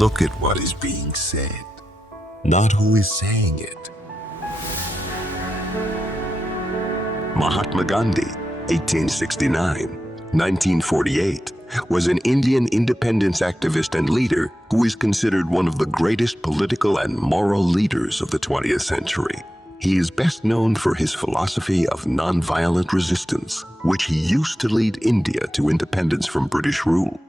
look at what is being said, not who is saying it. Mahatma Gandhi, 1869-1948, was an Indian independence activist and leader who is considered one of the greatest political and moral leaders of the 20th century. He is best known for his philosophy of nonviolent resistance, which he used to lead India to independence from British rule.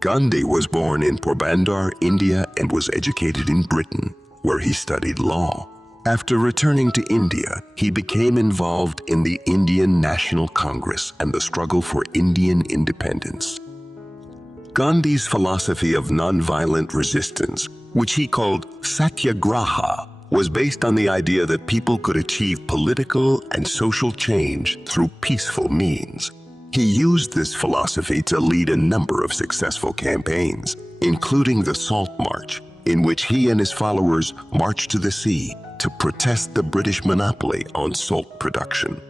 Gandhi was born in Porbandar, India, and was educated in Britain, where he studied law. After returning to India, he became involved in the Indian National Congress and the struggle for Indian independence. Gandhi's philosophy of nonviolent resistance, which he called satyagraha, was based on the idea that people could achieve political and social change through peaceful means. He used this philosophy to lead a number of successful campaigns, including the Salt March, in which he and his followers marched to the sea to protest the British monopoly on salt production.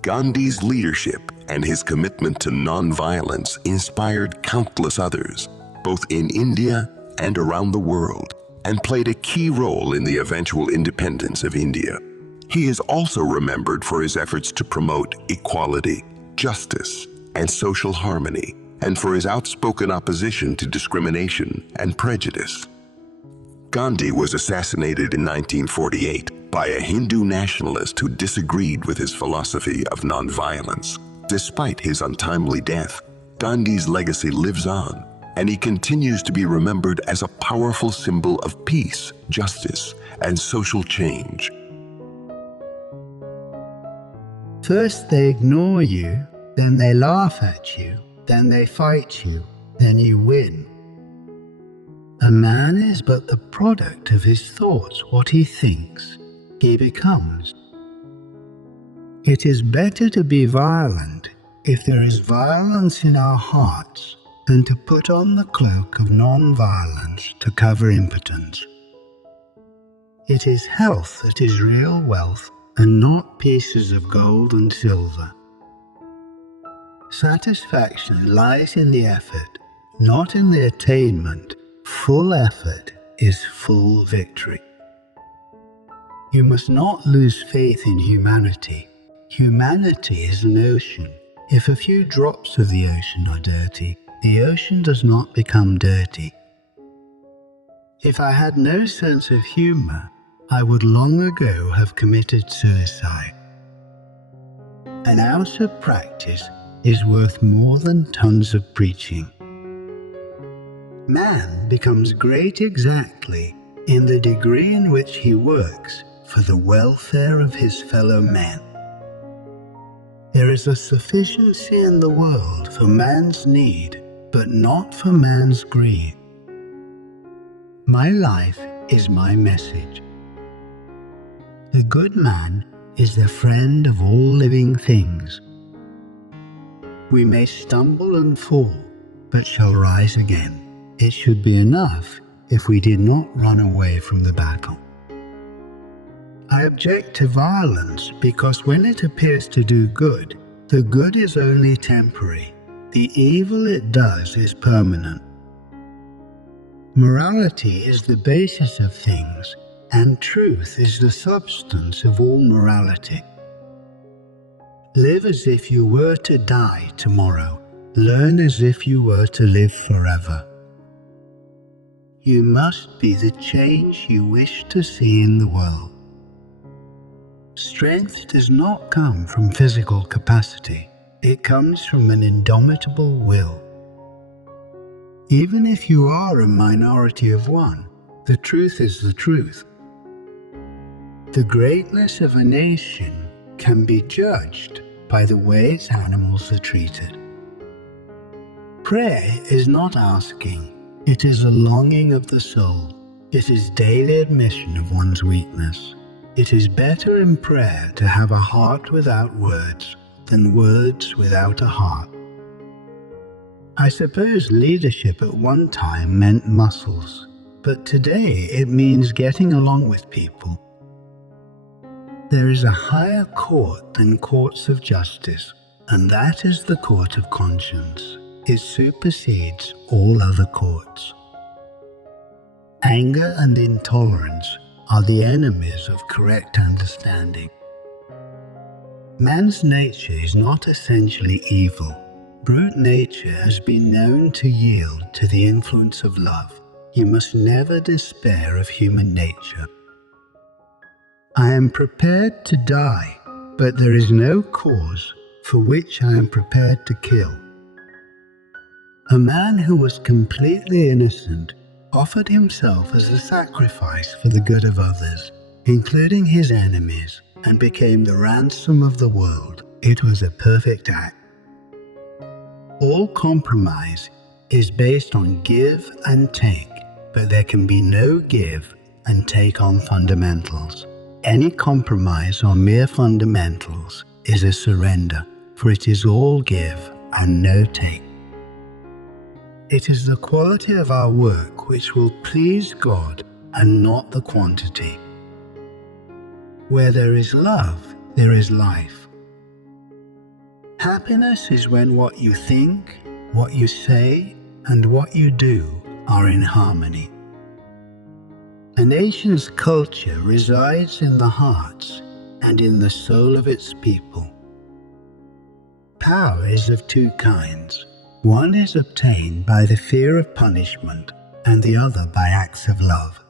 Gandhi's leadership and his commitment to nonviolence inspired countless others, both in India and around the world, and played a key role in the eventual independence of India. He is also remembered for his efforts to promote equality, justice, and social harmony, and for his outspoken opposition to discrimination and prejudice. Gandhi was assassinated in 1948 by a Hindu nationalist who disagreed with his philosophy of nonviolence. Despite his untimely death, Gandhi's legacy lives on, and he continues to be remembered as a powerful symbol of peace, justice, and social change. First they ignore you, then they laugh at you, then they fight you, then you win. A man is but the product of his thoughts. What he thinks, he becomes. It is better to be violent if there is violence in our hearts than to put on the cloak of non-violence to cover impotence. It is health that is real wealth and not pieces of gold and silver. Satisfaction lies in the effort, not in the attainment. Full effort is full victory. You must not lose faith in humanity. Humanity is an ocean. If a few drops of the ocean are dirty, the ocean does not become dirty. If I had no sense of humor, I would long ago have committed suicide. An ounce of practice is worth more than tons of preaching. Man becomes great exactly in the degree in which he works for the welfare of his fellow men. There is a sufficiency in the world for man's need, but not for man's greed. My life is my message. The good man is the friend of all living things. We may stumble and fall, but shall rise again. It should be enough if we did not run away from the battle. I object to violence because when it appears to do good, the good is only temporary. The evil it does is permanent. Morality is the basis of things, and truth is the substance of all morality. Live as if you were to die tomorrow. Learn as if you were to live forever. You must be the change you wish to see in the world. Strength does not come from physical capacity. It comes from an indomitable will. Even if you are a minority of one, the truth is the truth. The greatness of a nation can be judged by the way its animals are treated. Prayer is not asking. It is a longing of the soul. It is daily admission of one's weakness. It is better in prayer to have a heart without words than words without a heart. I suppose leadership at one time meant muscles, but today it means getting along with people. There is a higher court than courts of justice, and that is the court of conscience. It supersedes all other courts. Anger and intolerance are the enemies of correct understanding. Man's nature is not essentially evil. Brute nature has been known to yield to the influence of love. You must never despair of human nature. I am prepared to die, but there is no cause for which I am prepared to kill. A man who was completely innocent offered himself as a sacrifice for the good of others, including his enemies, and became the ransom of the world. It was a perfect act. All compromise is based on give and take, but there can be no give and take on fundamentals. Any compromise on mere fundamentals is a surrender, for it is all give and no take. It is the quality of our work which will please God and not the quantity. Where there is love, there is life. Happiness is when what you think, what you say, and what you do are in harmony. A nation's culture resides in the hearts and in the soul of its people. Power is of two kinds. One is obtained by the fear of punishment, and the other by acts of love.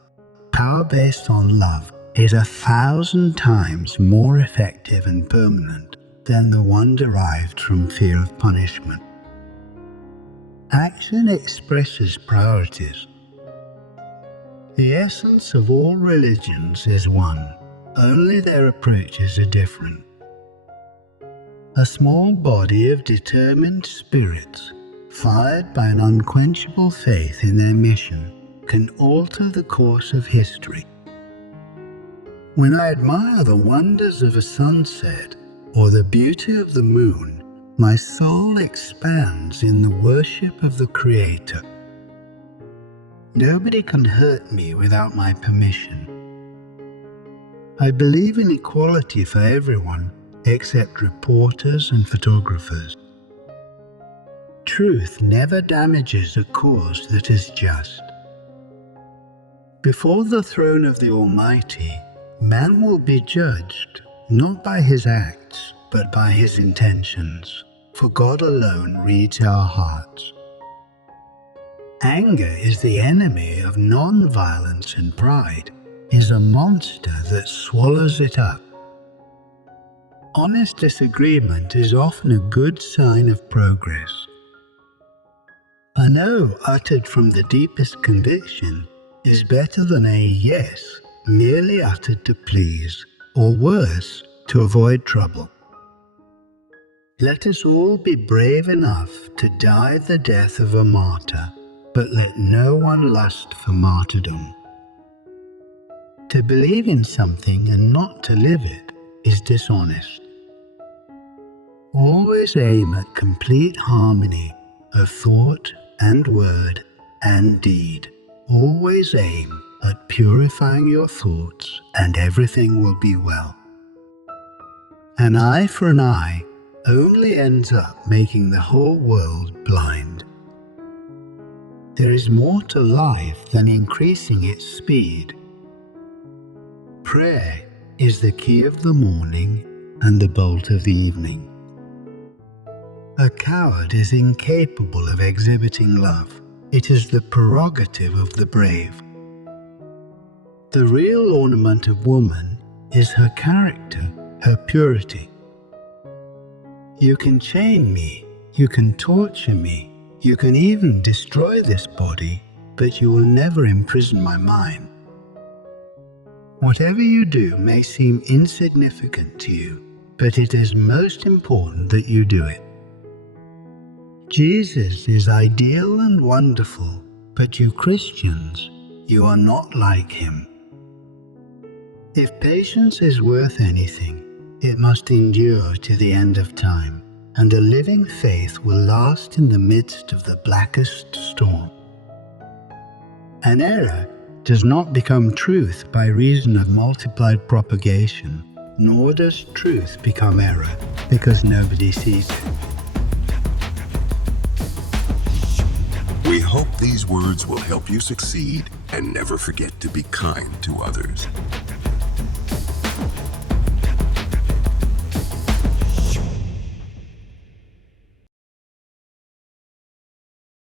Power based on love is 1,000 times more effective and permanent than the one derived from fear of punishment. Action expresses priorities. The essence of all religions is one, only their approaches are different. A small body of determined spirits, fired by an unquenchable faith in their mission, can alter the course of history. When I admire the wonders of a sunset or the beauty of the moon, my soul expands in the worship of the Creator. Nobody can hurt me without my permission. I believe in equality for everyone except reporters and photographers. Truth never damages a cause that is just. Before the throne of the Almighty, man will be judged not by his acts, but by his intentions, for God alone reads our hearts. Anger is the enemy of nonviolence, and pride is a monster that swallows it up. Honest disagreement is often a good sign of progress. A no uttered from the deepest conviction is better than a yes merely uttered to please, or worse, to avoid trouble. Let us all be brave enough to die the death of a martyr, but let no one lust for martyrdom. To believe in something and not to live it is dishonest. Always aim at complete harmony of thought and word and deed. Always aim at purifying your thoughts, and everything will be well. An eye for an eye only ends up making the whole world blind. There is more to life than increasing its speed. Prayer is the key of the morning and the bolt of the evening. A coward is incapable of exhibiting love. It is the prerogative of the brave. The real ornament of woman is her character, her purity. You can chain me, you can torture me, you can even destroy this body, but you will never imprison my mind. Whatever you do may seem insignificant to you, but it is most important that you do it. Jesus is ideal and wonderful, but you Christians, you are not like him. If patience is worth anything, it must endure to the end of time, and a living faith will last in the midst of the blackest storm. An error does not become truth by reason of multiplied propagation, nor does truth become error because nobody sees it. We hope these these words will help you succeed and never forget to be kind to others.